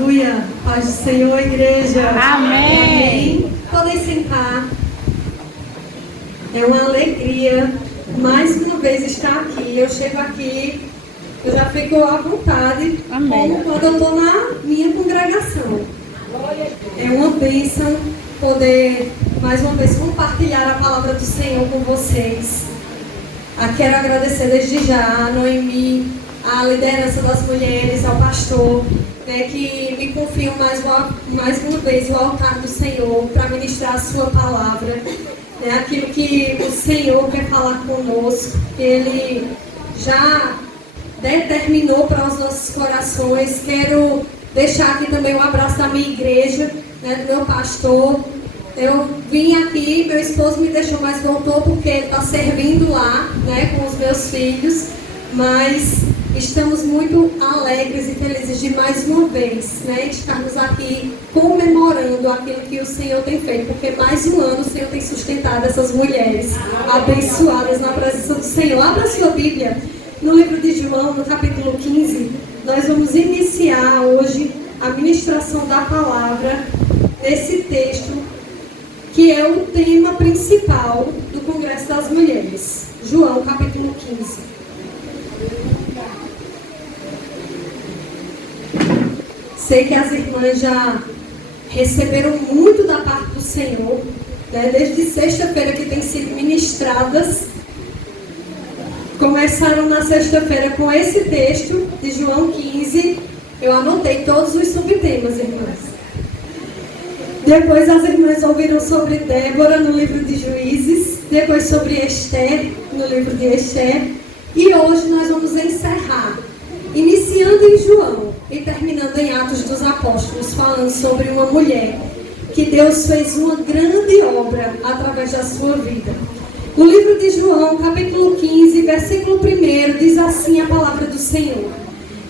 Aleluia. Paz do Senhor, igreja. Amém. Podem sentar. É uma alegria mais uma vez estar aqui. Eu chego aqui, eu já fico à vontade. Amém. Como quando eu estou na minha congregação. É uma bênção poder mais uma vez compartilhar a palavra do Senhor com vocês. Quero agradecer desde já a Noemi, a liderança das mulheres, ao pastor, que me confiam mais uma vez o altar do Senhor para ministrar a sua palavra, aquilo que o Senhor quer falar conosco, que Ele já determinou para os nossos corações. Quero deixar aqui também um abraço da minha igreja, do meu pastor. Eu vim aqui, meu esposo me deixou, mas voltou porque ele está servindo lá, com os meus filhos. Mas estamos muito alegres e felizes de mais uma vez, estarmos aqui comemorando aquilo que o Senhor tem feito, porque mais um ano o Senhor tem sustentado essas mulheres abençoadas na presença do Senhor. Abra sua Bíblia no livro de João, no capítulo 15. Nós vamos iniciar hoje a ministração da palavra nesse texto, que é o tema principal do Congresso das Mulheres. João, capítulo 15. Sei que as irmãs já receberam muito da parte do Senhor, desde sexta-feira que têm sido ministradas. Começaram na sexta-feira com esse texto de João 15. Eu anotei todos os subtemas, irmãs. Depois as irmãs ouviram sobre Débora no livro de Juízes, depois sobre Esther no livro de Esther, e hoje nós vamos encerrar, iniciando em João e terminando em Atos dos Apóstolos, falando sobre uma mulher que Deus fez uma grande obra através da sua vida. No livro de João, capítulo 15, versículo 1, diz assim a palavra do Senhor: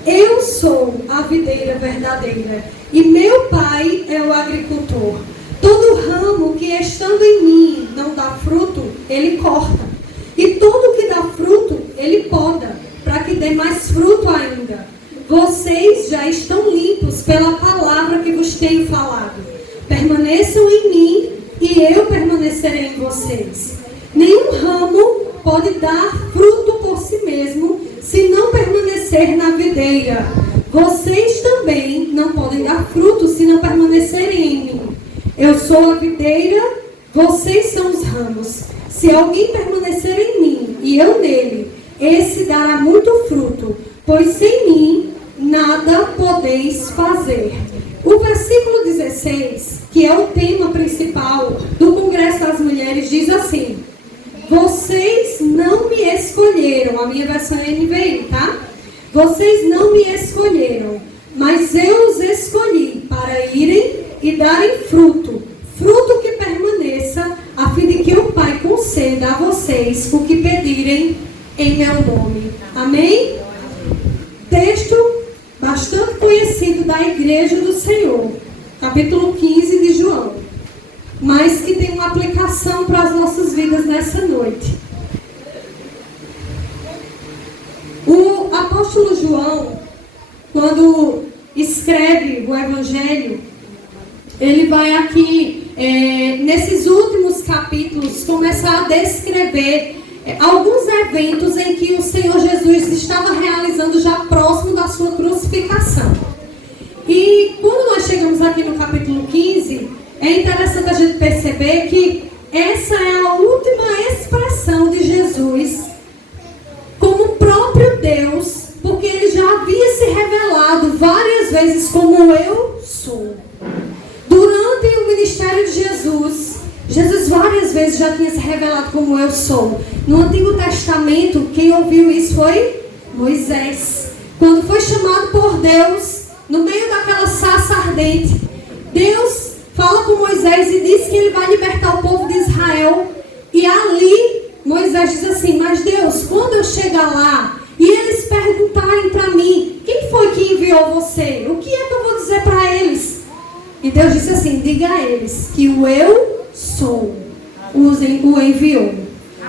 Eu sou a videira verdadeira, e meu Pai é o agricultor. Todo ramo que estando em mim não dá fruto, ele corta. E todo que dá fruto, ele poda, para que dê mais fruto ainda. Vocês já estão limpos pela palavra que vos tenho falado. Permaneçam em mim e eu permanecerei em vocês. Nenhum ramo pode dar fruto por si mesmo, se não permanecer na videira. Vocês também não podem dar fruto se não permanecerem em mim. Eu sou a videira, vocês são os ramos. Se alguém permanecer em mim e eu nele, esse dará muito fruto, pois sem mim nada podeis fazer. O versículo 16, que é o tema principal do Congresso das Mulheres, diz assim: Vocês não me escolheram, a minha versão é NVI, tá? Vocês não me escolheram, mas eu os escolhi para irem e darem fruto, fruto que permaneça, a fim de que o Pai conceda a vocês o que pedirem em meu nome. Amém? Texto bastante conhecido da Igreja do Senhor, capítulo 15 de João, mas que tem uma aplicação para as nossas vidas nessa noite. O apóstolo João, quando escreve o Evangelho, ele vai aqui, nesses últimos capítulos, começar a descrever alguns eventos em que o Senhor Jesus estava realizando já próximo da sua crucificação. E quando nós chegamos aqui no capítulo 15, é interessante a gente perceber que essa é a última expressão de Jesus como o próprio Deus, porque ele já havia se revelado várias vezes como eu sou. Durante o ministério de Jesus, Jesus várias vezes já tinha se revelado como eu sou. No Antigo Testamento, quem ouviu isso foi Moisés. Quando foi chamado por Deus, no meio daquela sarça ardente, Deus fala com Moisés e diz que ele vai libertar o povo de Israel. E ali, Moisés diz assim: mas Deus, quando eu chegar lá e eles perguntarem para mim, quem foi que enviou você? O que é que eu vou dizer para eles? E Deus disse assim: diga a eles que o eu sou o enviou.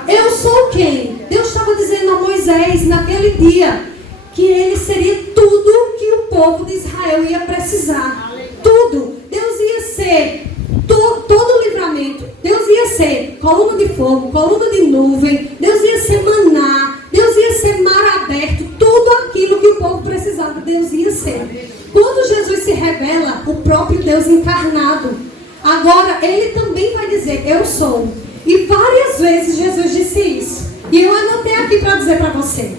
Eu sou quem? Deus estava dizendo a Moisés naquele dia que ele seria tudo que o povo de Israel Israel ia precisar. Tudo. Deus ia ser todo o livramento. Deus ia ser coluna de fogo, coluna de nuvem. Deus ia ser maná. Deus ia ser mar aberto. Tudo aquilo que o povo precisava, Deus ia ser. Quando Jesus se revela, o próprio Deus encarnado. Agora, ele também vai dizer, eu sou. E várias vezes Jesus disse isso. E eu anotei aqui para dizer para você.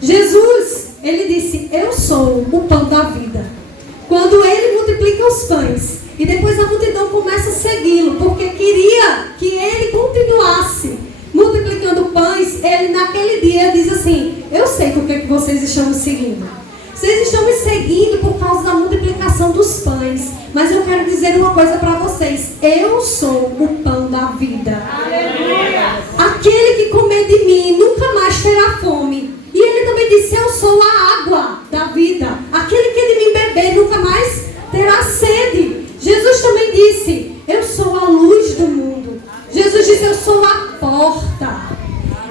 Jesus, ele disse, eu sou o pão da vida. Quando ele multiplica os pães, e depois a multidão começa a segui-lo, porque queria que ele continuasse multiplicando pães, ele naquele dia diz assim, eu sei por que vocês estão me seguindo. Vocês estão me seguindo por causa da multiplicação dos pães. Mas eu quero dizer uma coisa para vocês. Eu sou o pão da vida. Aleluia. Aquele que comer de mim nunca mais terá fome. E ele também disse, eu sou a água da vida. Aquele que de mim beber nunca mais terá sede. Jesus também disse, eu sou a luz do mundo. Jesus disse, eu sou a porta.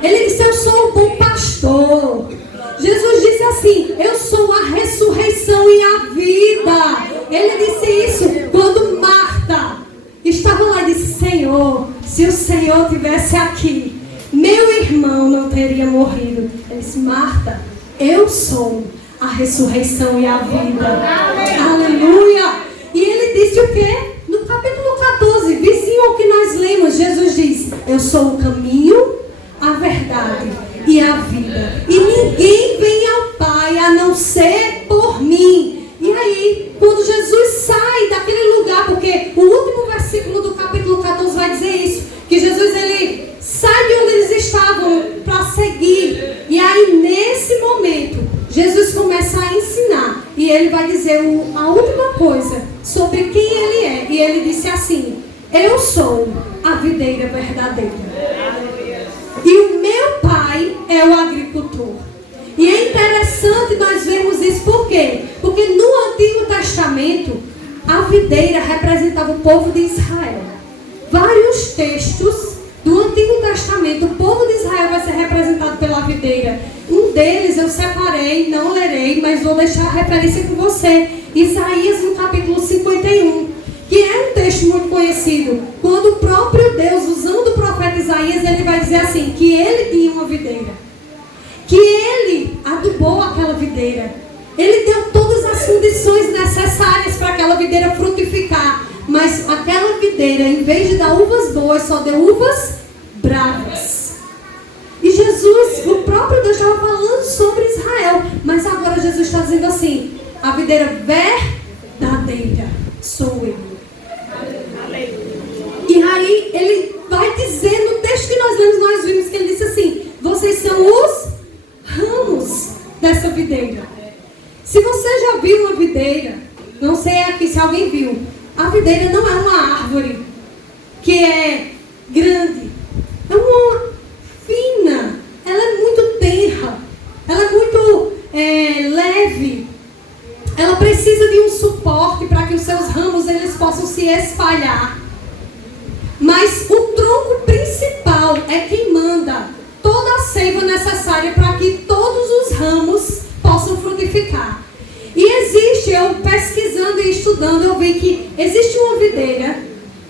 Ele disse, eu sou o bom pastor. Jesus disse assim, eu sou a ressurreição e a vida. Ele disse isso quando Marta estava lá e disse, Senhor, se o Senhor estivesse aqui, meu irmão não teria morrido. Ele disse, Marta, eu sou a ressurreição e a vida. Aleluia. E ele disse o quê? No capítulo 14, vizinho ao que nós lemos, Jesus diz, eu sou o caminho, a verdade e a vida. E ninguém vem ao Pai a não ser por mim. E aí, quando Jesus sai daquele lugar, porque o último versículo do capítulo 14 vai dizer isso, que Jesus ele sai de onde eles estavam para seguir. E aí, nesse momento, Jesus começa a ensinar. E ele vai dizer a última coisa sobre quem ele é. E ele disse assim, eu sou a videira verdadeira. E o meu pai é o agricultor. E é interessante nós vermos isso. Por quê? Porque no Antigo Testamento, a videira representava o povo de Israel. Vários textos do Antigo Testamento, o povo de Israel vai ser representado pela videira. Um deles eu separei, não lerei, mas vou deixar a referência com você. Isaías no capítulo 51. Que é um texto muito conhecido, quando o próprio Deus, usando o profeta Isaías, ele vai dizer assim, que ele tinha uma videira, que ele adubou aquela videira, ele deu todas as condições necessárias para aquela videira frutificar, mas aquela videira, em vez de dar uvas boas, só deu uvas bravas. E Jesus, o próprio Deus estava falando sobre Israel, mas agora Jesus está dizendo assim, a videira verdadeira sou eu. E aí ele vai dizer no texto que nós lemos, nós vimos que ele disse assim, vocês são os ramos dessa videira. Se você já viu uma videira, não sei aqui se alguém viu, a videira não é uma árvore que é grande, é uma fina, ela é muito tenra, ela é muito leve, ela precisa de um suporte para que os seus ramos eles possam se espalhar. Mas o tronco principal é quem manda toda a seiva necessária para que todos os ramos possam frutificar. E existe, eu pesquisando e estudando, eu vi que existe uma videira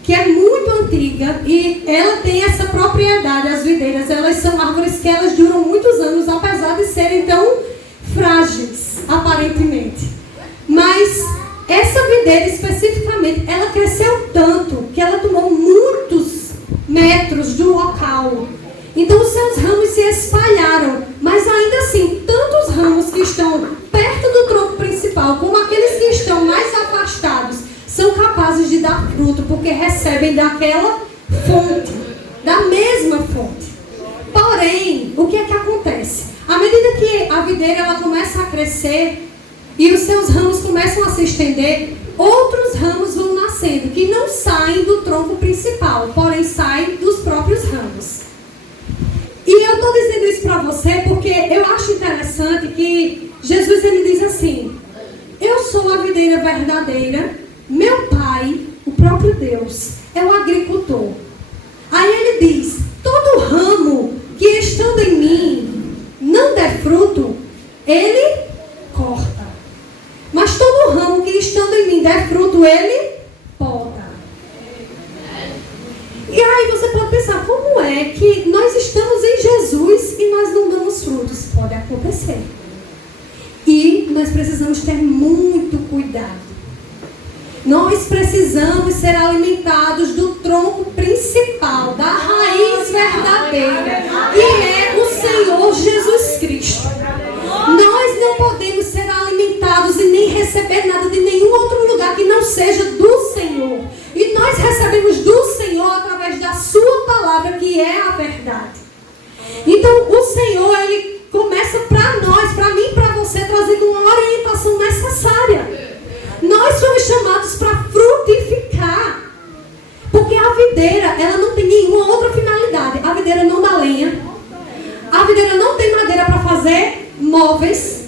que é muito antiga e ela tem essa propriedade. As videiras, elas são árvores que elas duram muitos anos, apesar de serem tão frágeis, aparentemente. Mas essa videira especificamente, ela cresceu tanto que ela tomou muitos metros do local. Então os seus ramos se espalharam, mas ainda assim, tanto os ramos que estão perto do tronco principal, como aqueles que estão mais afastados, são capazes de dar fruto, porque recebem daquela fonte, da mesma fonte. Porém, o que é que acontece? À medida que a videira ela começa a crescer, e os seus ramos começam a se estender, outros ramos vão nascendo, que não saem do tronco principal, porém saem dos próprios ramos. E eu estou dizendo isso para você porque eu acho interessante que Jesus ele diz assim, eu sou a videira verdadeira, meu pai, o próprio Deus, é o agricultor. Aí ele diz, todo ramo que estando em mim não der fruto, ele corta. Mas todo ramo ramo que estando em mim der fruto, ele poda. E aí você pode pensar, como é que nós estamos em Jesus e nós não damos frutos? Pode acontecer. E nós precisamos ter muito cuidado. Nós precisamos ser alimentados do tronco principal, da raiz verdadeira, que é o Senhor Jesus Cristo. Nós não podemos ser alimentados e nem receber nada de nenhum outro lugar que não seja do Senhor. E nós recebemos do Senhor através da sua palavra, que é a verdade. Então o Senhor, Ele começa para nós, para mim e para você, trazendo uma orientação necessária. Nós somos chamados para frutificar. Porque a videira, ela não tem nenhuma outra finalidade. A videira não dá lenha. A videira não tem madeira para fazer móveis.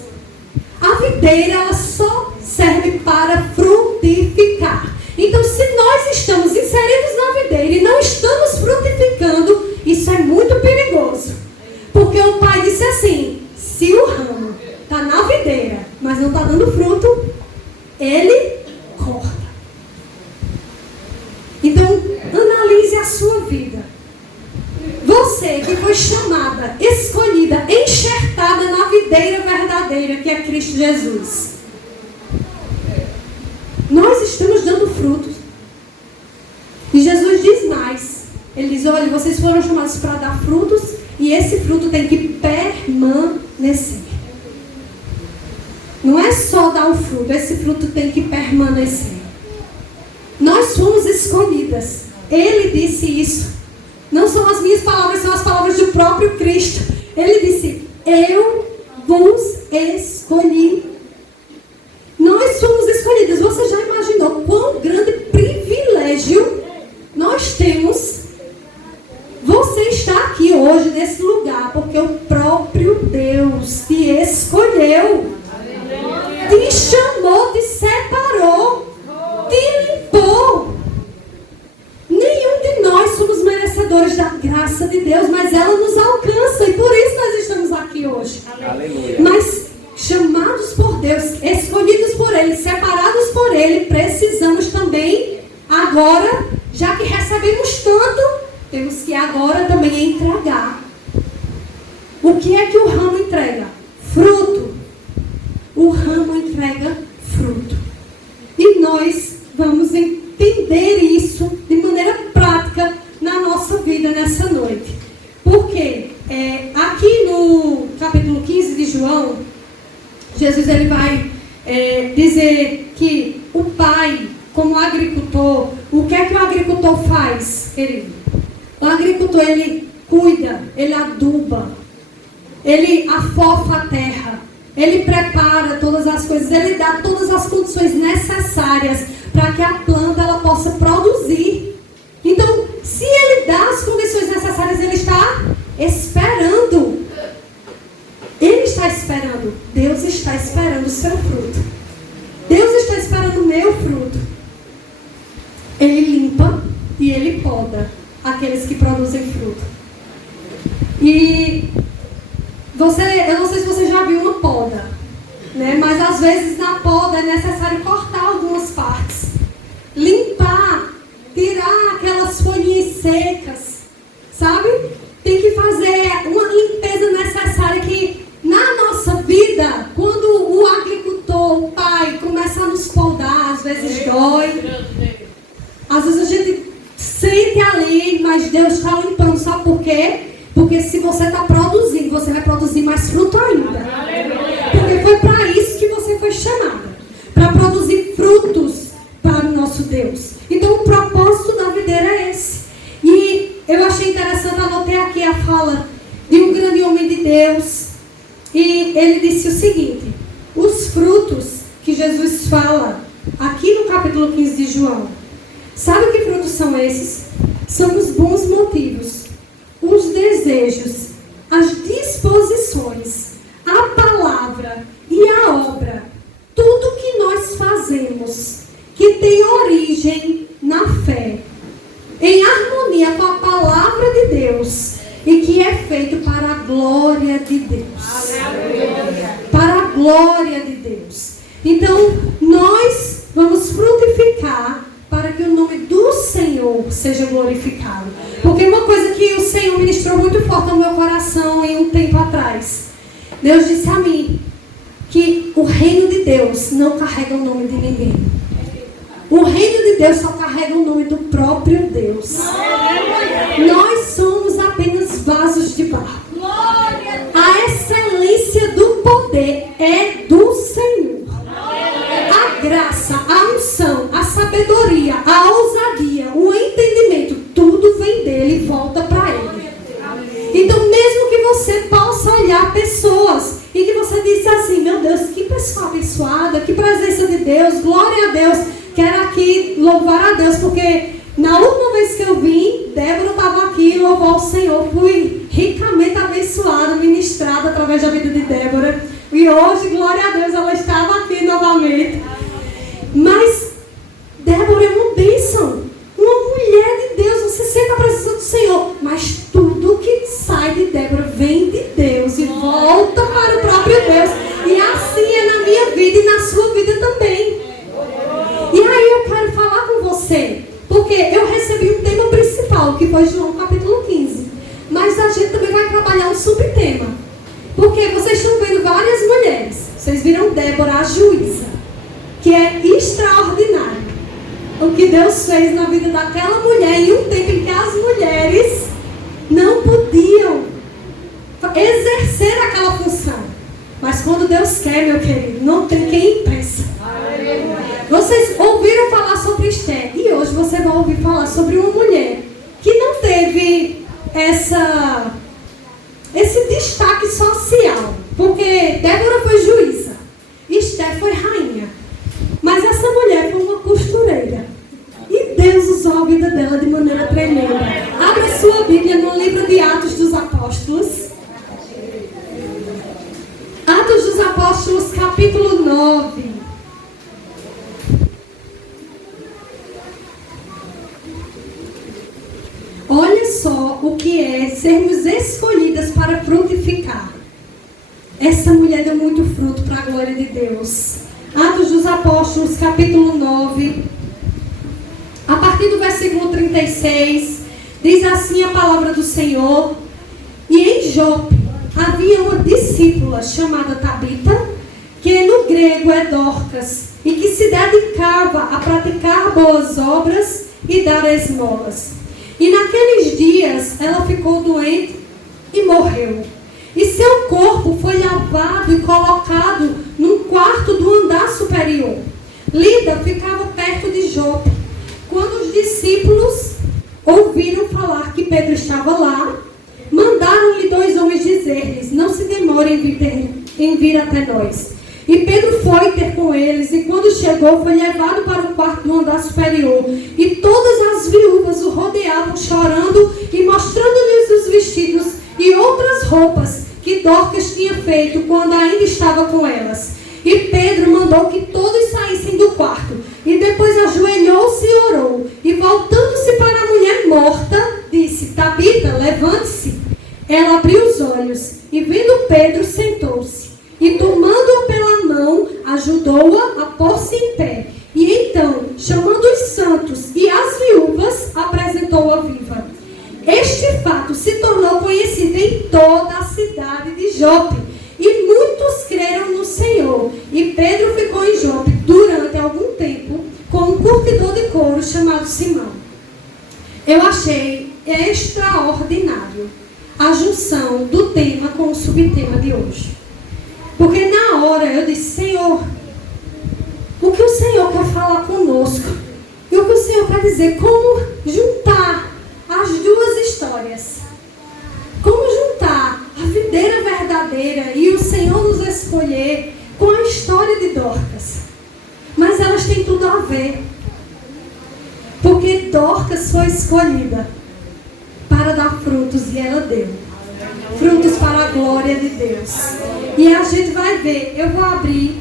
A videira, ela só serve para frutificar. Então, se nós estamos inseridos na videira e não estamos frutificando, isso é muito perigoso. Porque o pai disse assim, se o ramo está na videira, mas não está dando fruto, ele corta. Então, analise a sua vida. Você que foi chamada, escolhida, enxertada na videira verdadeira, que é Cristo Jesus. Nós estamos dando frutos. E Jesus diz mais. Ele diz, olha, vocês foram chamados para dar frutos e esse fruto tem que permanecer. Não é só dar o fruto, esse fruto tem que permanecer. Nós fomos escolhidas. Ele disse isso. Não são as minhas palavras, são as palavras do próprio Cristo. Ele disse, eu vos escolhi. Nós somos escolhidas. Você já imaginou quão grande privilégio nós temos? Você está aqui hoje nesse lugar porque o próprio Deus te escolheu. Te chamou, te separou, te limpou. Nenhum de nós somos merecedores da graça de Deus, mas ela nos alcança e por isso nós estamos aqui hoje. Aleluia. Mas chamados por Deus, escolhidos por Ele, separados por Ele, precisamos também agora, já que recebemos tanto, temos que agora também entregar. O que é que o ramo entrega? Fruto. O ramo entrega fruto. E nós vamos entender isso de maneira prática na nossa vida nessa noite. Porque aqui no capítulo 15 de João, Jesus ele vai dizer que o pai, como agricultor, o que é que o agricultor faz, querido? O agricultor, ele cuida, ele aduba, ele afofa a terra, ele prepara todas as coisas, ele dá todas as condições necessárias para que a planta ela possa produzir. Então, se ele dá as condições necessárias, ele está esperando. Ele está esperando. Deus está esperando o seu fruto. Deus está esperando o meu fruto. Ele limpa e ele poda aqueles que produzem fruto. E eu não sei se você já viu uma poda, né? Mas às vezes na poda é necessário cortar algumas partes, limpar, tirar aquelas folhinhas secas, sabe? Tem que fazer uma limpeza necessária que na nossa vida, quando o agricultor, o pai, começa a nos podar, às vezes dói, às vezes a gente sente ali, mas Deus está limpando, sabe por quê? Porque se você está produzindo, você vai produzir mais fruto ainda. Porque foi para isso que você foi chamada. Para produzir frutos para o nosso Deus. Então o propósito da videira é esse. E eu achei interessante, anotei aqui a fala de um grande homem de Deus. E ele disse o seguinte: os frutos que Jesus fala aqui no capítulo 15 de João. Sabe que frutos são esses? São os bons motivos, os desejos, as disposições, a palavra e a obra, tudo que nós fazemos, que tem origem na fé, em harmonia com a palavra de Deus e que é feito para a glória de Deus. Aleluia. Para a glória de Deus. Então, nós Senhor seja glorificado. Porque uma coisa que o Senhor ministrou muito forte no meu coração em um tempo atrás. Deus disse a mim que o reino de Deus não carrega o nome de ninguém. O reino de Deus só carrega o nome do próprio Deus. Nós somos apenas vasos de barro. A excelência do poder é do Senhor. A graça, a unção, a sabedoria, a ousadia, o entendimento, tudo vem dele e volta para ele. Então, mesmo que você possa olhar pessoas e que você disse assim, meu Deus, que pessoa abençoada, que presença de Deus, glória a Deus, quero aqui louvar a Deus, porque na última vez que eu vim, Débora estava aqui e louvou ao Senhor, fui ricamente abençoada, ministrada através da vida de Débora, e hoje, glória a Deus, ela estava aqui novamente. Mas Débora é uma bênção, uma mulher de Deus, você sente a presença do Senhor, mas tudo que sai de Débora vem de Deus e volta para o próprio Deus, e assim é na minha vida e na sua vida também. E aí eu quero falar com você, porque eu recebi um tema principal, que foi João capítulo 15, mas a gente também vai trabalhar um subtema, porque vocês estão vendo várias mulheres, vocês viram Débora, a juíza, que é extraordinário o que Deus fez na vida daquela mulher em um tempo em que as mulheres não podiam exercer aquela função. Mas quando Deus quer, meu querido, não tem quem impeça. Vocês ouviram falar sobre Esther, e hoje você vai ouvir falar sobre uma mulher que não teve esse destaque social, porque Débora foi juíza, Esther foi rainha, mas essa mulher foi uma costureira, e Deus usou a vida dela de maneira tremenda. Abra sua Bíblia no livro de Atos dos Apóstolos. Atos dos Apóstolos, capítulo 9. Olha só o que é sermos escolhidas para frutificar. Essa mulher deu muito fruto para a glória de Deus. Atos dos Apóstolos, capítulo 9. A partir do versículo 36, diz assim a palavra do Senhor. E em Jope havia uma discípula chamada Tabita, que no grego é Dorcas, e que se dedicava a praticar boas obras e dar esmolas. E naqueles dias ela ficou doente e morreu. E seu corpo foi lavado e colocado num quarto do andar superior. Lida ficava perto de Jope. Quando os discípulos ouviram falar que Pedro estava lá, mandaram-lhe 2 homens dizer-lhes, não se demorem em vir até nós. E Pedro foi ter com eles, e quando chegou, foi levado para o quarto do andar superior. E todas as viúvas o rodeavam, chorando e mostrando-lhes os vestidos e outras roupas que Dorcas tinha feito quando ainda estava com elas. E Pedro mandou que todos saíssem do quarto. E depois ajoelhou-se e orou. E voltando-se para a mulher morta, disse, Tabita, levante-se. Ela abriu os olhos e vendo Pedro, sentou-se. E tomando-a pela mão, ajudou-a a pôr-se em pé. E então, chamando os santos e as viúvas, apresentou-a viva. Este fato se tornou conhecido em toda a cidade de Jope. E muitos creram no Senhor. E Pedro ficou em Jope durante algum tempo com um curtidor de couro chamado Simão. Eu achei extraordinário a junção do tema com o subtema de hoje. Porque na hora eu disse, Senhor, o que o Senhor quer falar conosco? E o que o Senhor quer dizer? Como juntar as duas histórias? Como juntar a videira verdadeira e o Senhor nos escolher com a história de Dorcas? Mas elas têm tudo a ver. Porque Dorcas foi escolhida para dar frutos e ela deu. Frutos para a glória de Deus. E a gente vai ver, eu vou abrir,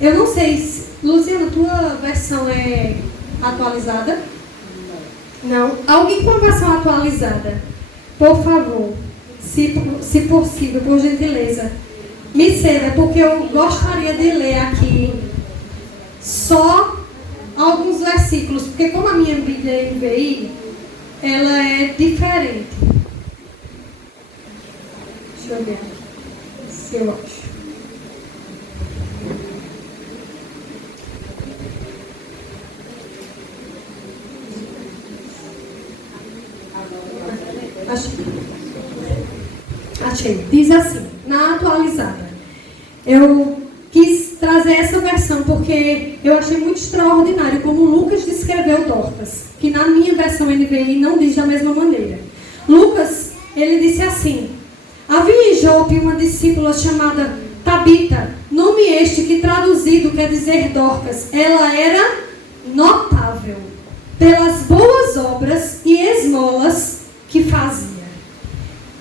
eu não sei, Luciana, tua versão é atualizada? Não. Alguém com a versão atualizada, por favor, se possível, por gentileza, me ceda, porque eu gostaria de ler aqui só alguns versículos, porque como a minha Bíblia é NVI, ela é diferente. Deixa eu ver aqui, se eu acho. Achei. Diz assim, na atualizada. Eu quis trazer essa versão porque eu achei muito extraordinário como Lucas descreveu Dorcas, que na minha versão NVI não diz da mesma maneira. Lucas, ele disse assim: havia em Jope uma discípula chamada Tabita, nome este que traduzido quer dizer Dorcas. Ela era notável pelas boas obras e esmolas que fazia.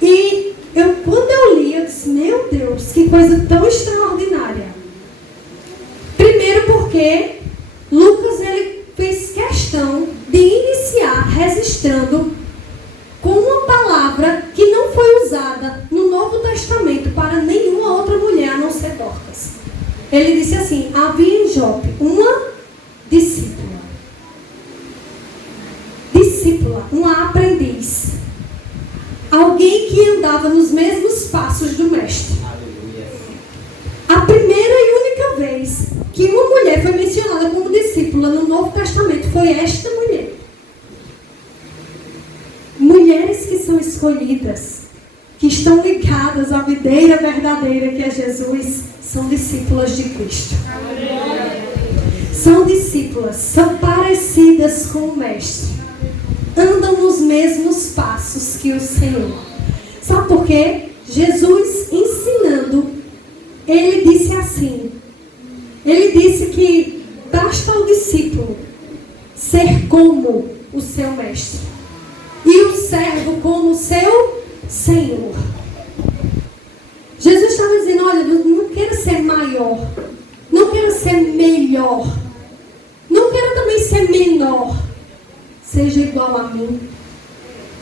E quando eu li, eu disse, meu Deus, que coisa tão extraordinária. Primeiro porque Lucas, ele fez questão de iniciar registrando com uma palavra que não foi usada no Novo Testamento para nenhuma outra mulher a não ser Dorcas. Ele disse assim: havia em Jope uma discípula, uma aprendiz, alguém que andava nos mesmos passos do mestre. A primeira e única vez que uma mulher foi mencionada como discípula no Novo Testamento foi esta mulher. Mulheres que são escolhidas, que estão ligadas à videira verdadeira que é Jesus, são discípulas de Cristo. São discípulas, são parecidas com o mestre. Andam nos mesmos passos que o Senhor. Sabe por quê? Jesus ensinando, ele disse assim, ele disse que basta ao discípulo ser como o seu mestre e o servo como o seu Senhor. Jesus estava dizendo, olha, não queira ser maior, não queira ser melhor, não queira também ser menor. Seja igual a mim.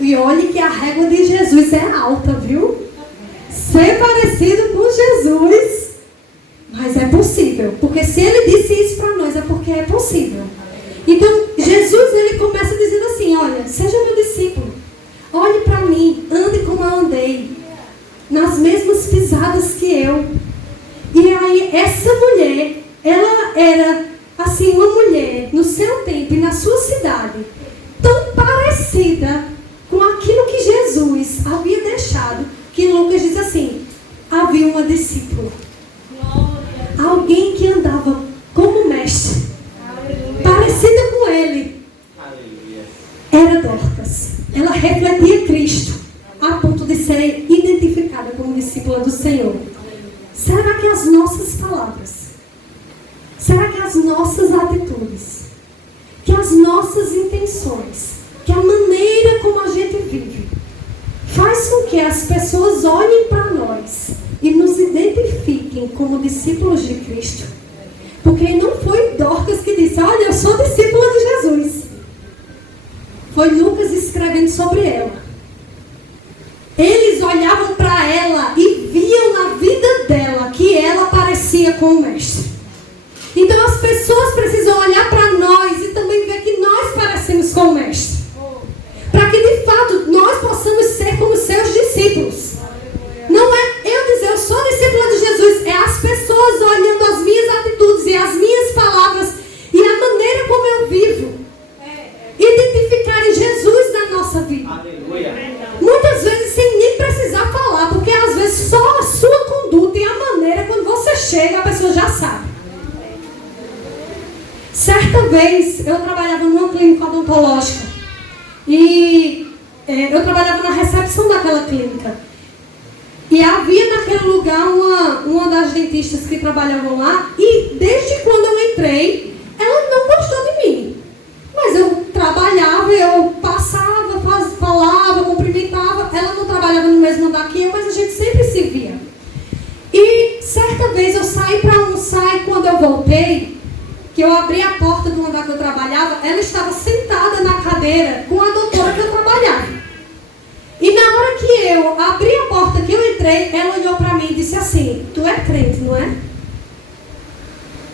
E olhe que a régua de Jesus é alta, viu? Ser parecido com Jesus. Mas é possível. Porque se ele disse isso para nós, é porque é possível. Então, Jesus, ele começa dizendo assim, olha, seja meu discípulo. Olhe para mim, ande como eu andei. Nas mesmas pisadas que eu. E aí, essa mulher, ela era, assim, uma mulher, no seu tempo e na sua cidade, tão parecida com aquilo que Jesus havia deixado, que Lucas diz assim, havia uma discípula. Alguém que andava como mestre, parecida com ele. Era Dorcas. Ela refletia Cristo, a ponto de ser identificada como discípula do Senhor. Será que as nossas palavras, será que as nossas atitudes, que as nossas intenções, que a maneira como a gente vive, faz com que as pessoas olhem para nós e nos identifiquem como discípulos de Cristo? Porque não foi Dorcas que disse, olha, eu sou discípula de Jesus. Foi Lucas escrevendo sobre ela. Eles olhavam para ela e viam na vida dela que ela parecia com o mestre. Então as pessoas precisam olhar para nós e também ver que nós parecemos com o mestre. Para que de fato nós possamos ser como seus discípulos. Não é eu dizer eu sou discípula de Jesus, é as pessoas olhando as minhas atitudes e as minhas palavras e a maneira como eu vivo. Identificarem Jesus na nossa vida. Muitas vezes sem nem precisar falar, porque às vezes só a sua conduta e a maneira, quando você chega, a pessoa já sabe. Certa vez eu trabalhava numa clínica odontológica e eu trabalhava na recepção daquela clínica. E havia naquele lugar uma das dentistas que trabalhavam lá, e desde quando eu entrei, ela não gostou de mim. Mas eu trabalhava, eu passava, falava, cumprimentava. Ela não trabalhava no mesmo andar que eu, mas a gente sempre se via. E certa vez eu saí para almoçar e quando eu voltei, que eu abri a porta do andar que eu trabalhava, ela estava sentada na cadeira com a doutora que eu trabalhava. E na hora que eu abri a porta, que eu entrei, ela olhou para mim e disse assim, tu é crente, não é?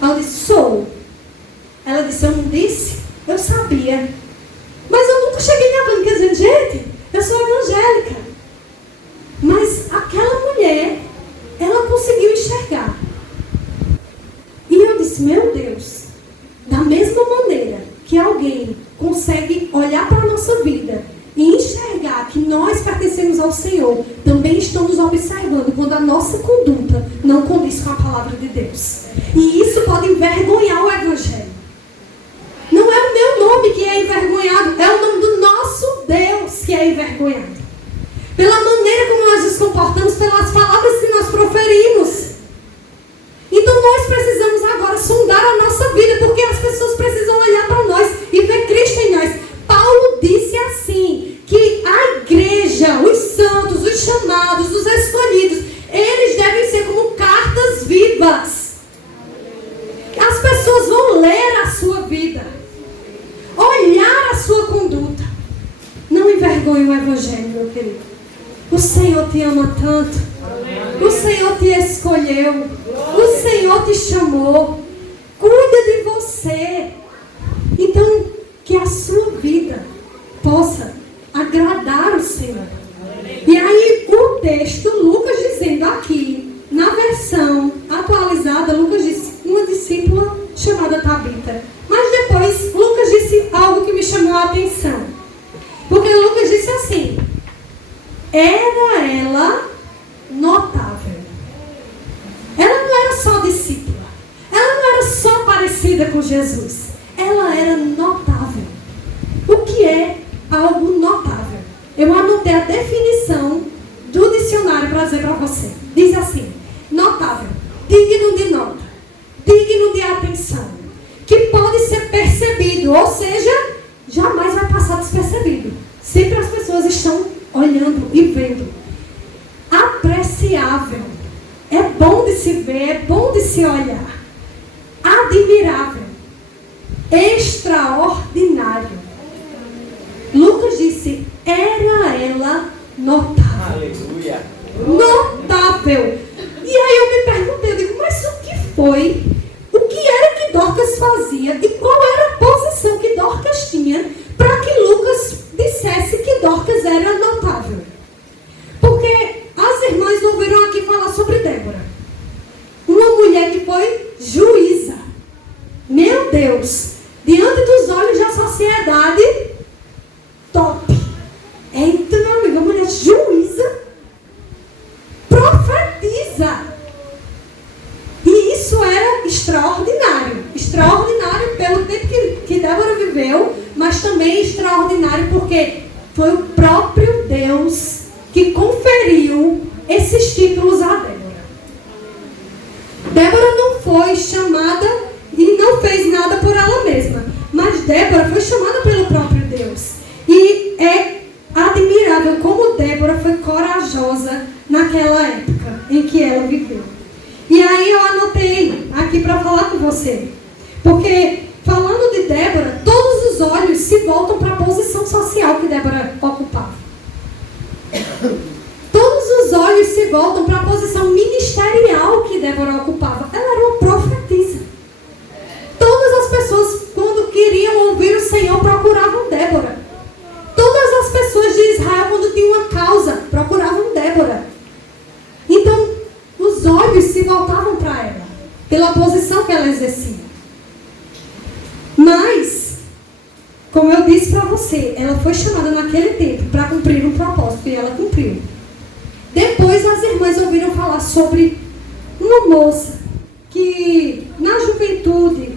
Eu disse, sou. Ela ela disse, eu não disse? Eu sabia. Mas eu nunca cheguei na banca dizendo, gente, eu sou evangélica. Mas aquela mulher, ela conseguiu enxergar. E eu disse, meu Deus, da mesma maneira que alguém consegue olhar para a nossa vida e enxergar que nós pertencemos ao Senhor, também estão nos observando quando a nossa conduta não condiz com a palavra de Deus. E isso pode envergonhar o Evangelho. Não é o meu nome que é envergonhado, é o nome do nosso Deus que é envergonhado. Pela maneira como nós nos comportamos, pelas palavras que nós proferimos. Então nós precisamos agora sondar a nossa vida, porque as pessoas precisam olhar para nós e ver Cristo em nós. Paulo disse assim, que a igreja, os santos, os chamados, os escolhidos, eles devem ser como cartas vivas. As pessoas vão ler a sua vida, olhar a sua conduta. Não envergonhe o Evangelho, meu querido. O Senhor te ama tanto. O Senhor te escolheu. O Senhor te chamou. Cuida de você. Então, que a sua vida possa agradar o Senhor. E aí, o texto, Lucas dizendo aqui, na versão atualizada, Lucas disse, uma discípula chamada Tabita. Mas depois, Lucas disse algo que me chamou a atenção. Porque Lucas disse assim, era ela notável. Ela não era só discípula. Ela não era só parecida com Jesus. Ela era notável. O que é algo notável? Eu anotei a definição do dicionário para dizer para você. Diz assim, notável, digno de nota, digno de atenção, que pode ser percebido, ou seja, jamais vai passar despercebido. Sempre as pessoas estão olhando e vendo. Apreciável. É bom de se ver, é bom de se olhar. Admirável. Extraordinário. Lucas disse, era ela notável. Aleluia. Notável. E aí eu me perguntei, eu digo, mas o que foi? O que era que Dorcas fazia? E qual era a posição que Dorcas tinha para que Lucas dissesse que Dorcas era notável? Porque as irmãs ouviram aqui falar sobre Débora. Uma mulher que foi juíza. Meu Deus, diante dos olhos da sociedade, top. Eita, meu amigo, a mulher juíza, profetiza. E isso era extraordinário. Extraordinário pelo tempo que Débora viveu, mas também extraordinário porque foi o próprio Deus que conferiu esses títulos a Débora. Débora não foi chamada e não fez nada por ela mesma, mas Débora foi chamada pelo próprio Deus. E é admirável como Débora foi corajosa naquela época em que ela viveu. E aí eu anotei aqui para falar com você, porque falando de Débora, todos os olhos se voltam para a posição social que Débora ocupava. Todos os olhos se voltam para a posição ministerial que Débora ocupava. Ela era uma profetisa. Todas as pessoas, quando queriam ouvir o Senhor, procuravam Débora. Todas as pessoas de Israel, quando tinham uma causa, procuravam Débora. Então, os olhos se voltavam para ela, pela posição que ela exercia. Mas, como eu disse para você, ela foi chamada naquele tempo para cumprir um propósito, e ela cumpriu. Depois as irmãs ouviram falar sobre uma moça que na juventude,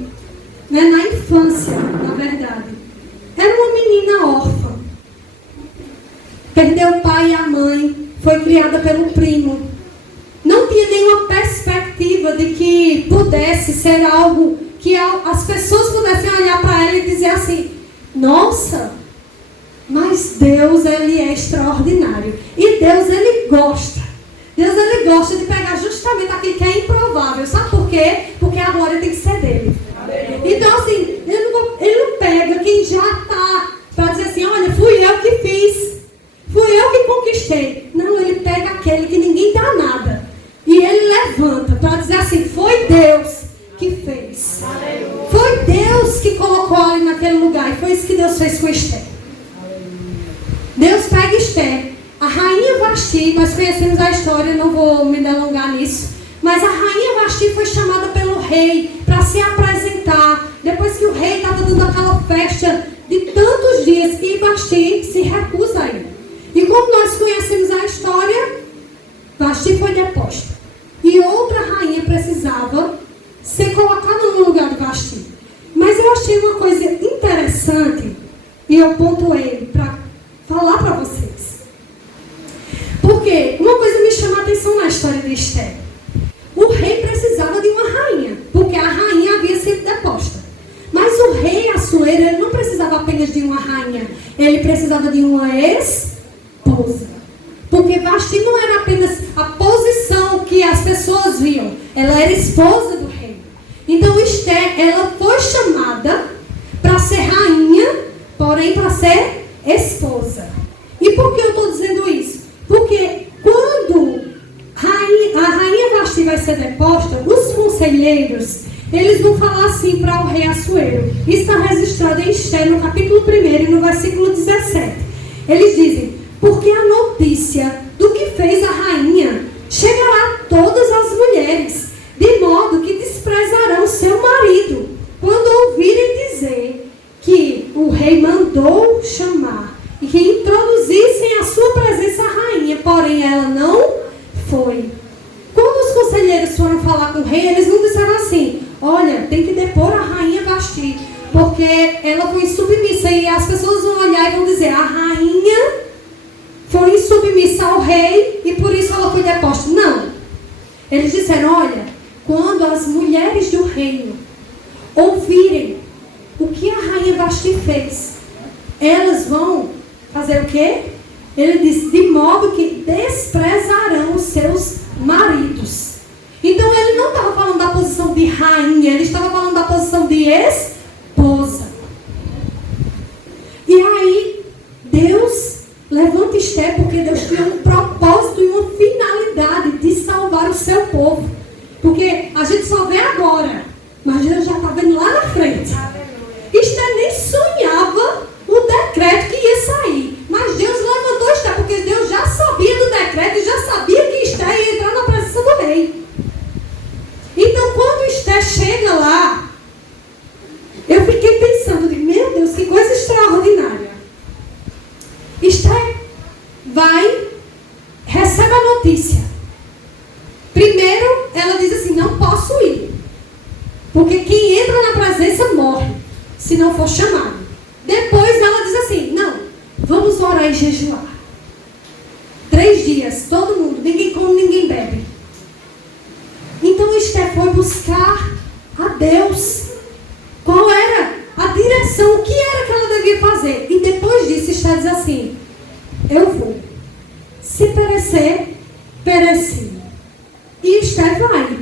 na infância, na verdade, era uma menina órfã. Perdeu o pai e a mãe, foi criada pelo primo. Não tinha nenhuma perspectiva de que pudesse ser algo que as pessoas pudessem olhar para ela e dizer assim, nossa, mas Deus, Ele é extraordinário. E Deus, Ele gosta. Deus, Ele gosta de pegar justamente aquilo que é improvável. Sabe por quê? Porque a glória tem que ser dele. Então, assim, Ele não pega quem já está para dizer assim, olha, fui eu que fiz. Fui eu que conquistei. Não, Ele pega aquele que ninguém dá nada. E Ele levanta para dizer assim, foi Deus que fez. Foi Deus Deus que colocou ali naquele lugar. E foi isso que Deus fez com Esther. Deus pega Esther. A rainha Vasti, nós conhecemos a história, não vou me delongar nisso. Mas a rainha Vasti foi chamada pelo rei para se apresentar. Depois que o rei estava dando aquela festa de tantos dias, e Vasti se recusa a ir. E como nós conhecemos a história, Vasti foi deposta. E outra rainha precisava ser colocada no lugar de Vasti. Mas eu achei uma coisa interessante, e eu pontuei para falar para vocês. Porque uma coisa me chama a atenção na história de Esther. O rei precisava de uma rainha, porque a rainha havia sido deposta. Mas o rei Assuero, ele não precisava apenas de uma rainha, ele precisava de uma esposa. Porque Vasti não era apenas a posição que as pessoas viam, ela era esposa do rei. Então Esther, ela foi chamada para ser rainha, porém para ser esposa. E por que eu estou dizendo isso? Porque quando a rainha Vasti vai ser deposta, os conselheiros, eles vão falar assim para o rei Assuero. Isso está registrado em Esther, no capítulo 1 e no versículo 17. Eles dizem: porque a notícia do que fez a rainha chegará a todas as mulheres, de modo que desprezarão seu marido, quando ouvirem dizer que o rei mandou chamar e que introduzissem a sua presença a rainha, porém ela não foi. Quando os conselheiros foram falar com o rei, eles não disseram assim: olha, tem que depor a rainha Vasti, porque ela foi submissa. E as pessoas vão olhar e vão dizer: a rainha foi submissa ao rei e por isso ela foi deposta. Não. Eles disseram: olha, quando as mulheres do reino ouvirem o que a rainha Vasti fez, elas vão fazer o quê? Ele disse: de modo que desprezarão os seus maridos. Então ele não estava falando da posição de rainha, ele estava falando da posição de esposa. E aí Deus levanta Esther, porque Deus tinha um propósito e uma finalidade de salvar o seu povo. Porque a gente só vê agora, mas Deus já está vendo lá na frente. Esther nem sonhava o decreto que ia sair, mas Deus levantou Esther, porque Deus já sabia do decreto e já sabia que Esther ia entrar na presença do rei. Então quando Esther chega lá, eu fiquei pensando, meu Deus, que coisa extraordinária. Esther vai, recebe a notícia. Primeiro ela diz assim: não posso ir, porque quem entra na presença morre, se não for chamado. Depois ela diz assim: não, vamos orar e jejuar. 3 dias, todo mundo, ninguém come, ninguém bebe. Então Esther foi buscar a Deus. Qual era a direção, o que era que ela devia fazer? E depois disso Esther diz assim: eu vou. Se perecer, pereci. E Esther vai.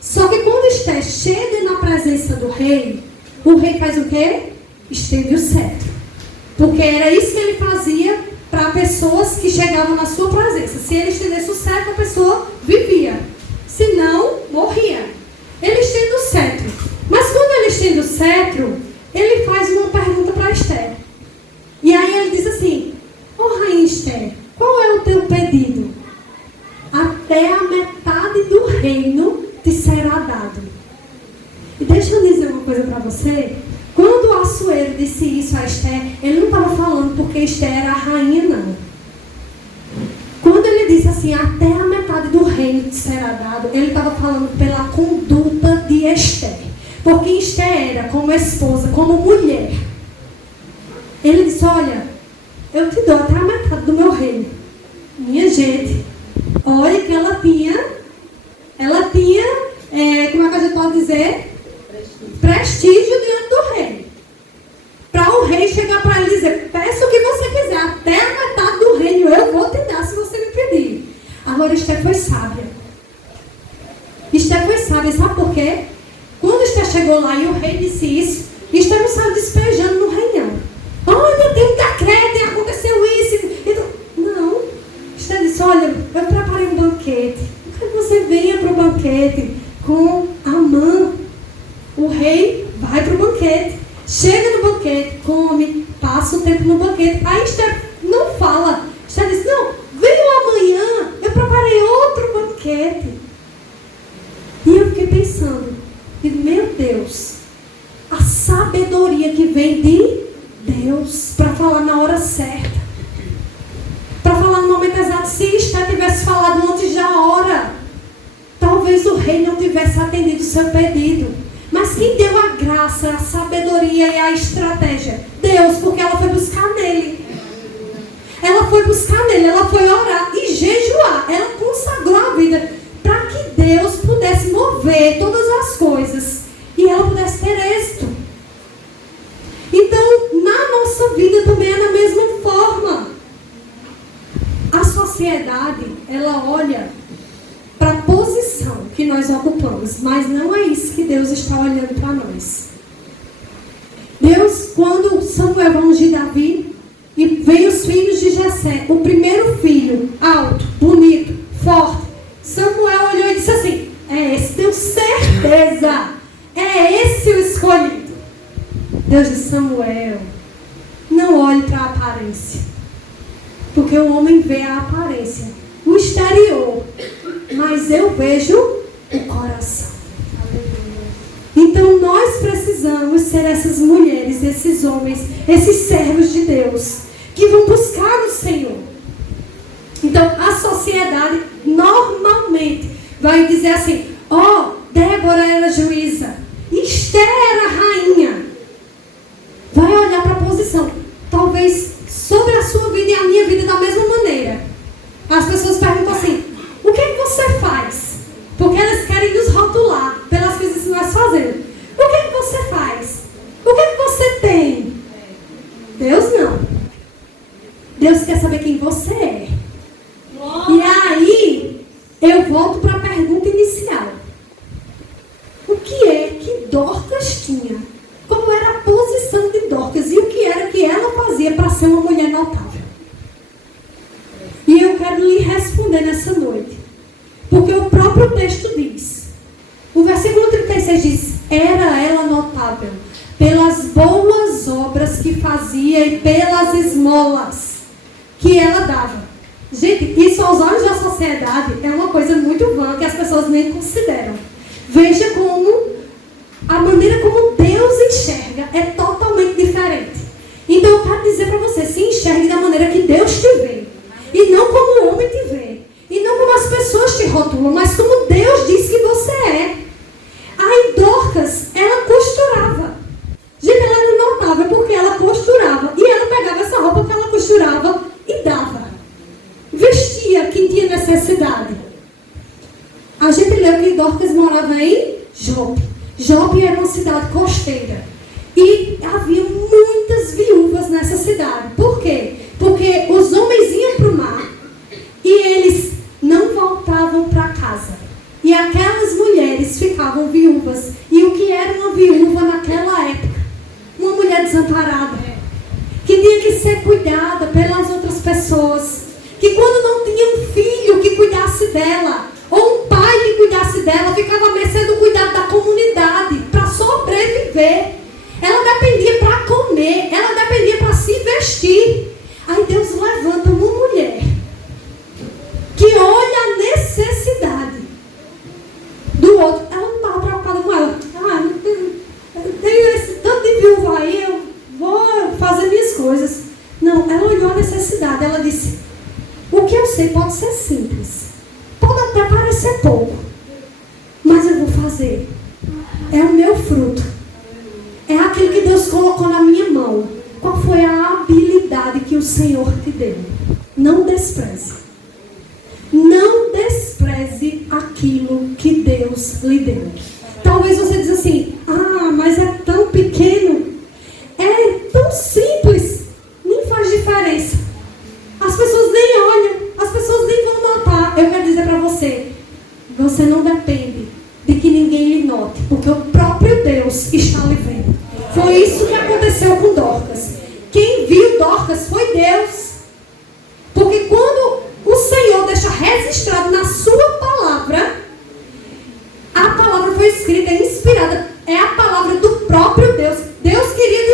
Só que quando Esther chega na presença do rei, o rei faz o quê? Estende o cetro. Porque era isso que ele fazia para pessoas que chegavam na sua presença. Se ele estendesse o cetro, a pessoa vivia. Se não, morria. Ele estende o cetro. Mas quando ele estende o cetro, ele faz uma pergunta para Esther. E aí ele diz assim: rainha Esther, qual é o teu pedido? Até a metade do reino te será dado. E deixa eu dizer uma coisa para você. Quando o Assuero disse isso a Esther, ele não estava falando porque Esther era a rainha, não. Quando ele disse assim: até a metade do reino te será dado, ele estava falando pela conduta de Esther. Porque Esther era como esposa, como mulher. Ele disse: olha, eu te dou até a metade do meu reino. Minha gente, olha que ela tinha, como é que a gente pode dizer? Prestígio diante do rei. Para o rei chegar para ele e dizer: peça o que você quiser, até a metade do reino eu vou te dar se você me pedir. Agora Esther foi sábia. Esther foi sábia, sabe por quê? Quando Esther chegou lá e o rei disse isso, Esther não saiu despejando no rei, não. Olha, tem um decreto e aconteceu isso. Então, não. Esther disse: olha, eu preparei um banquete. Eu quero que você venha para o banquete com Amã. O rei vai para o banquete. chega no banquete, come, passa o tempo no banquete. Aí Esther não fala. Esther diz, não, venham amanhã, eu preparei outro banquete. E eu fiquei pensando, meu Deus, a sabedoria que vem de Deus para falar na hora certa. Para falar no momento exato. Se Esther tivesse falado antes da hora, talvez o rei não tivesse atendido o seu pedido. Mas quem deu a graça, a sabedoria e a estratégia? Deus, porque ela foi buscar nele. Ela foi buscar nele, ela foi orar e jejuar. Ela consagrou a vida para que Deus pudesse mover todas as coisas e ela pudesse ter êxito. Então, na nossa vida também é da mesma forma. A sociedade, ela olha para a posição que nós ocupamos, mas não é isso que Deus está olhando para nós. Deus, quando Samuel vai ungir Davi, e veio os filhos de Jessé, o primeiro filho, alto, bonito, forte, Samuel olhou e disse assim, é esse, tenho certeza, é esse o escolhido. Deus disse, Samuel, não olhe para a aparência, porque o homem vê a aparência, o exterior, mas eu vejo o coração. Então nós precisamos ser essas mulheres, esses homens, esses servos de Deus, que vão buscar o Senhor. Então a sociedade normalmente vai dizer assim, Débora era juíza, Esther era rainha. Vai olhar para a posição, talvez sobre a sua vida e a minha vida da mesma maneira. As pessoas perguntam assim, o que é que você faz? Porque elas querem nos rotular pelas coisas que nós fazemos. O que é que você faz? O que é que você tem? Deus não. Deus quer saber quem você é. E aí, eu volto para a pergunta inicial. O que é que Dorcas tinha? Como era a posição de Dorcas? E o que era que ela fazia para ser uma mulher notável? E eu quero lhe responder nessa noite. Porque o próprio texto diz. O versículo 36 diz, era ela notável pelas boas obras que fazia e pelas esmolas que ela dava. Gente, isso aos olhos da sociedade é uma coisa muito vã que as pessoas nem consideram. Veja como a maneira como Deus enxerga é totalmente diferente. Então eu quero dizer para você, se enxergue da maneira que Deus te vê. E não como o homem te vê. E não como as pessoas te rotulam, mas como Deus diz que você é. Aí Dorcas, ela costurava. Gente, ela era notável porque ela costurava. E ela pegava essa roupa que ela costurava e dava. Vestia quem tinha necessidade. A gente leu que Dorcas morava em Jope. Jope era uma cidade costeira. E havia muitas viúvas nessa cidade. Por quê? Porque os homens iam para o mar e eles não voltavam para casa. E aquelas mulheres ficavam viúvas. E o que era uma viúva naquela época? Uma mulher desamparada, que tinha que ser cuidada pelas outras pessoas, que quando não tinha um filho que cuidasse dela, ou um pai que cuidasse dela, ficava à mercê do cuidado da comunidade, para sobreviver. Ela dependia para comer, ela dependia para se vestir. Aí Deus levanta uma mulher que olha a necessidade do outro. Ela não estava preocupada com ela. Tenho esse tanto de viúva aí, eu vou fazer minhas coisas. Não, ela olhou a necessidade. Ela disse, o que eu sei pode ser simples. Pode até parecer pouco. Mas eu vou fazer. É o meu fruto. É aquilo que Deus colocou na minha mão. Qual foi a habilidade que o Senhor te deu? Não despreze. Não despreze aquilo que Deus lhe deu. Talvez você diz assim, mas é tão pequeno, é tão simples, nem faz diferença. As pessoas nem olham, as pessoas nem vão notar. Eu quero dizer para você, você não depende de que ninguém lhe note, porque o próprio Deus está lhe vendo. Foi isso que aconteceu com Dorcas. Quem viu Dorcas foi Deus. Porque quando o Senhor deixa registrado na sua palavra, a palavra foi escrita, é inspirada, é a palavra do próprio Deus. Deus queria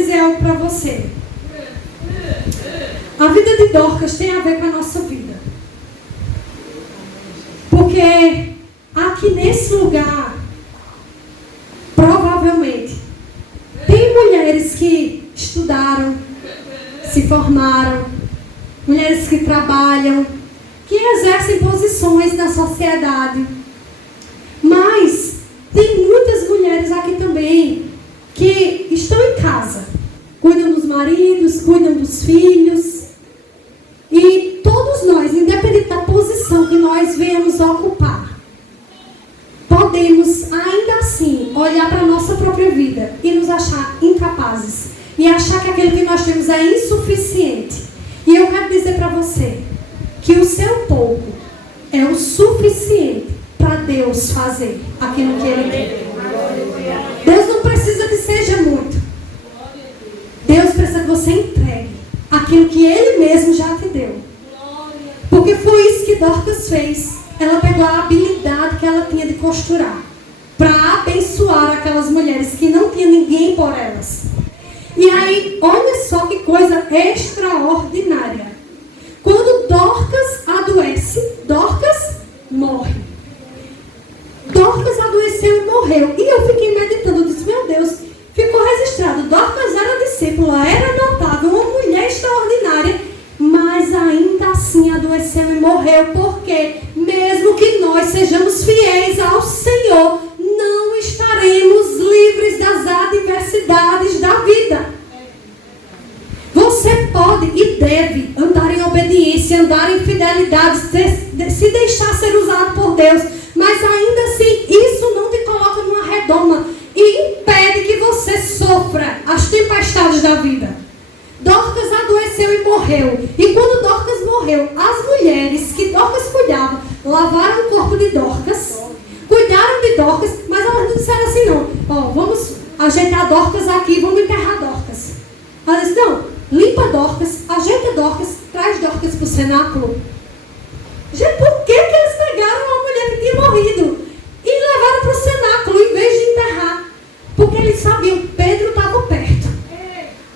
dizer algo para você. A vida de Dorcas tem a ver com a nossa vida. Porque aqui nesse lugar, provavelmente, tem mulheres que estudaram, se formaram, mulheres que trabalham, que exercem posições na sociedade. Mas tem muitas mulheres aqui também que estão em casa, cuidam dos maridos, cuidam dos filhos. E todos nós, independente da posição que nós venhamos ocupar, podemos ainda assim olhar para a nossa própria vida e nos achar incapazes. E achar que aquilo que nós temos é insuficiente. E eu quero dizer para você que o seu pouco é o suficiente para Deus fazer aquilo que Ele quer. Deus não precisa que seja muito. Deus precisa que você entregue aquilo que Ele mesmo já te deu. Porque foi isso que Dorcas fez. Ela pegou a habilidade que ela tinha de costurar para abençoar aquelas mulheres que não tinha ninguém por elas. E aí, olha só que coisa extraordinária. Quando Dorcas adoece, Dorcas morre. Dorcas adoeceu e morreu. E eu fiquei meditando, eu disse, meu Deus, ficou registrado. Dorcas era discípula, era notável, uma mulher extraordinária, mas ainda assim adoeceu e morreu. Porque mesmo que nós sejamos fiéis ao Senhor, não estaremos livres das adversidades da vida. Você pode e deve andar em obediência, andar em fidelidade, se deixar ser usado por Deus, mas ainda assim isso não te coloca numa redoma e impede que você sofra as tempestades da vida. Dorcas adoeceu e morreu. E quando Dorcas morreu, as mulheres que Dorcas cuidava lavaram o corpo de Dorcas, cuidaram de Dorcas, mas elas não disseram assim não, vamos ajeitar Dorcas aqui, vamos enterrar Dorcas. Elas disse, não, limpa Dorcas, ajeita Dorcas, traz Dorcas para o cenáculo. Gente, por que eles pegaram uma mulher que tinha morrido e levaram para o cenáculo em vez de enterrar? Porque eles sabiam que Pedro estava perto.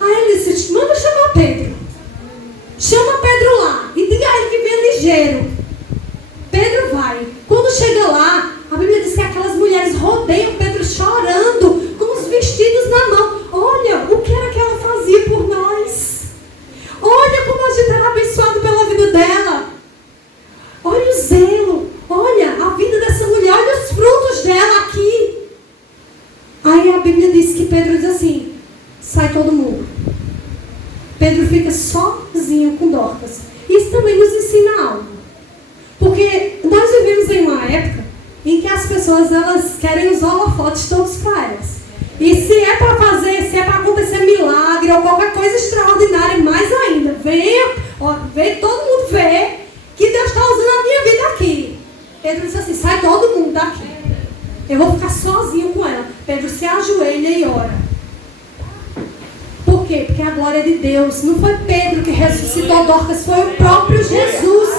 Aí ele disse, manda chamar Pedro. Chama Pedro lá e diga a ele que venha ligeiro. Pedro vai. Quando chega lá, a Bíblia diz que aquelas mulheres rodeiam Pedro chorando, com os vestidos na mão. Olha o que era que ela fazia por nós. Olha como a gente era abençoado pela vida dela. Olha o zelo. Olha a vida dessa mulher. Olha os frutos dela aqui. Aí a Bíblia diz que Pedro diz assim, sai todo mundo. Pedro fica sozinho com Dorcas. Isso também nos ensina algo. Porque nós vivemos em uma época em que as pessoas elas querem os holofotes todos para elas. E se é para fazer, se é para acontecer milagre ou qualquer coisa extraordinária, mais ainda, venha, todo mundo vê que Deus está usando a minha vida aqui. Pedro disse assim, sai todo mundo daqui. Eu vou ficar sozinho com ela. Pedro se ajoelha e ora. Por quê? Porque a glória de Deus, não foi Pedro que ressuscitou Dorcas, foi o próprio Jesus.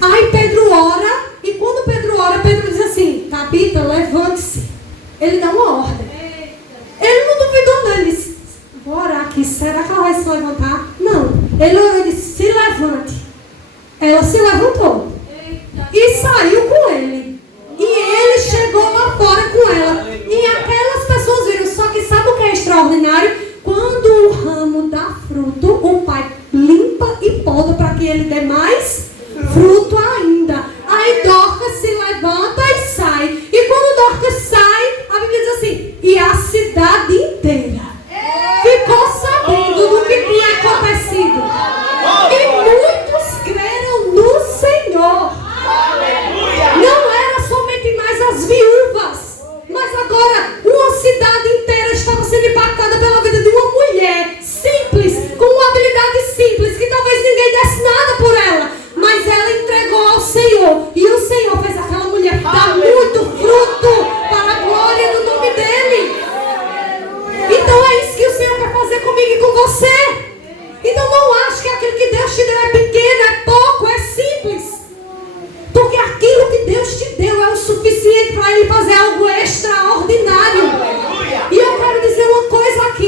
Aí Pedro ora, e quando Pedro ora, Pedro diz assim, Tabita, levante-se. Ele dá uma ordem. Ele não duvidou não, ele disse, vou orar aqui, será que ela vai se levantar? Não. Ele orou e disse, se levante. Ela se levantou. E saiu com ele. E ele chegou lá fora com ela. E aquelas pessoas viram, só que sabe o que é extraordinário? Quando o ramo dá fruto, o pai limpa e poda para que ele dê mais fruto ainda. Aí Dorcas se levanta e sai. E quando Dorcas sai, a Bíblia diz assim, e a cidade inteira ficou sabendo do que tinha acontecido. E muitos creram no Senhor. Não era somente mais as viúvas, mas agora uma cidade inteira estava sendo impactada pela vida de uma mulher simples, com uma habilidade simples, que talvez ninguém desse nada por ela, mas ela entregou ao Senhor, e o Senhor fez aquela mulher dar muito fruto para a glória do nome dEle. Então é isso que o Senhor quer fazer comigo e com você. Então não ache que aquilo que Deus te deu é pequeno, é pouco, é simples. Porque aquilo que Deus te deu é o suficiente para Ele fazer algo extraordinário. E eu quero dizer uma coisa aqui.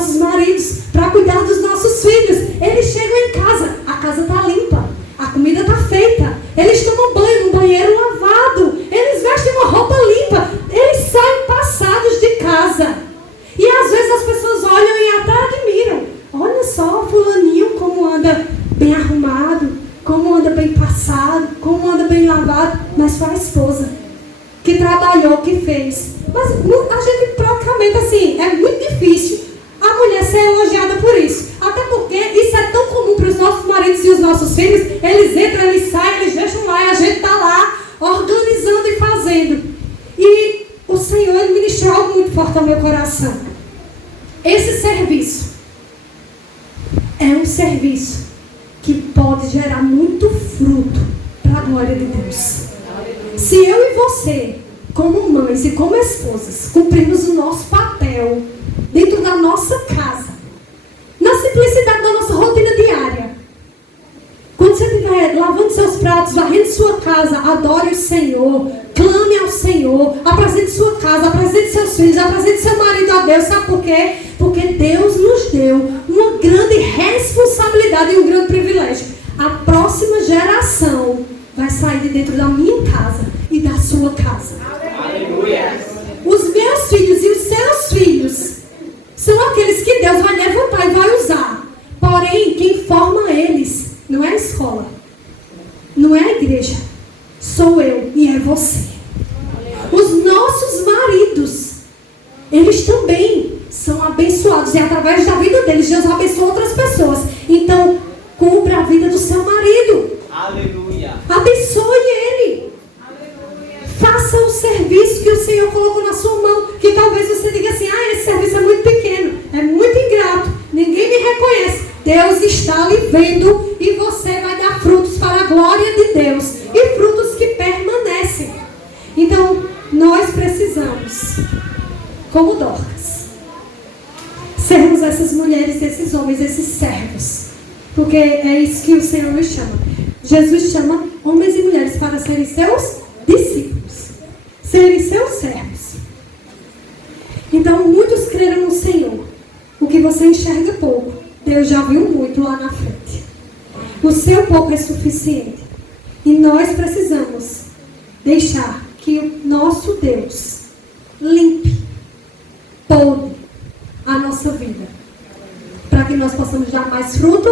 nossos maridos, para cuidar dos nossos filhos. Eles chegam em casa, a casa está limpa, a comida está feita, eles tomam banho no banheiro lavado, eles vestem uma roupa limpa, eles saem passados de casa. E às vezes as pessoas olham e até admiram. Olha só, fulaninho como anda bem arrumado, como anda bem passado, como anda bem lavado. Mas foi a esposa que trabalhou, que fez. Mas a gente praticamente assim, é muito difícil a mulher ser elogiada por isso. Até porque isso é tão comum para os nossos maridos e os nossos filhos. Eles entram, eles saem, eles deixam lá e a gente está lá organizando e fazendo. E o Senhor, Ele ministrou algo muito forte ao meu coração. Esse serviço é um serviço que pode gerar muito fruto para a glória de Deus. Se eu e você, como mães e como esposas, cumprirmos o nosso papel dentro da nossa casa, na simplicidade da nossa rotina diária, quando você estiver lavando seus pratos, varrendo sua casa, adore o Senhor, clame ao Senhor, apresente sua casa, apresente seus filhos, apresente seu marido a Deus. Sabe por quê? Porque Deus nos deu uma grande responsabilidade e um grande privilégio. A próxima geração vai sair de dentro da minha casa e da sua casa. Aleluia. Os meus filhos e os seus filhos são aqueles que Deus vai levantar e vai usar. Porém, quem forma eles não é a escola, não é a igreja, sou eu e é você. Os nossos maridos, eles também são abençoados, e através da vida deles Deus abençoa outras pessoas. Então, cubra a vida do seu marido. Aleluia. Abençoe ele. Aleluia. Faça o serviço que o Senhor colocou na sua mão. Que talvez você diga assim: esse serviço é muito pequeno, é muito ingrato, ninguém me reconhece. Deus está lhe vendo e você vai dar frutos para a glória de Deus, e frutos que permanecem. Então, nós precisamos, como Dorcas, sermos essas mulheres, esses homens, esses servos. Porque é isso que o Senhor nos chama. Jesus chama homens e mulheres para serem seus discípulos, serem seus servos. Então, muitos creram no Senhor. O que você enxerga pouco, Deus já viu muito lá na frente. O seu pouco é suficiente. E nós precisamos deixar que o nosso Deus limpe, podre a nossa vida, para que nós possamos dar mais fruto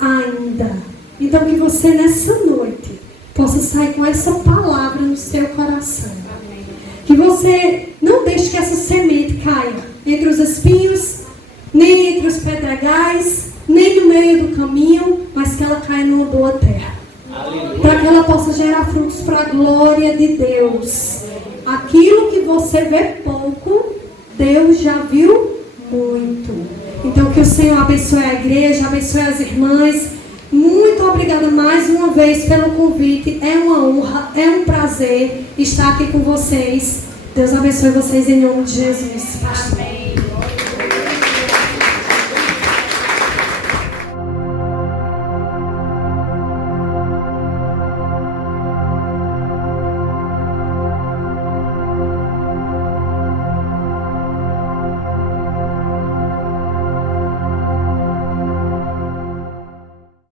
ainda. Então, que você nessa noite possa sair com essa palavra no seu coração. Que você não deixe que essa semente caia entre os espinhos, nem entre os pedregais, nem no meio do caminho, mas que ela caia numa boa terra. Para que ela possa gerar frutos para a glória de Deus. Aquilo que você vê pouco, Deus já viu muito. Então, que o Senhor abençoe a igreja, abençoe as irmãs. Muito obrigada mais uma vez pelo convite. É uma honra, é um prazer estar aqui com vocês. Deus abençoe vocês em nome de Jesus. Amém.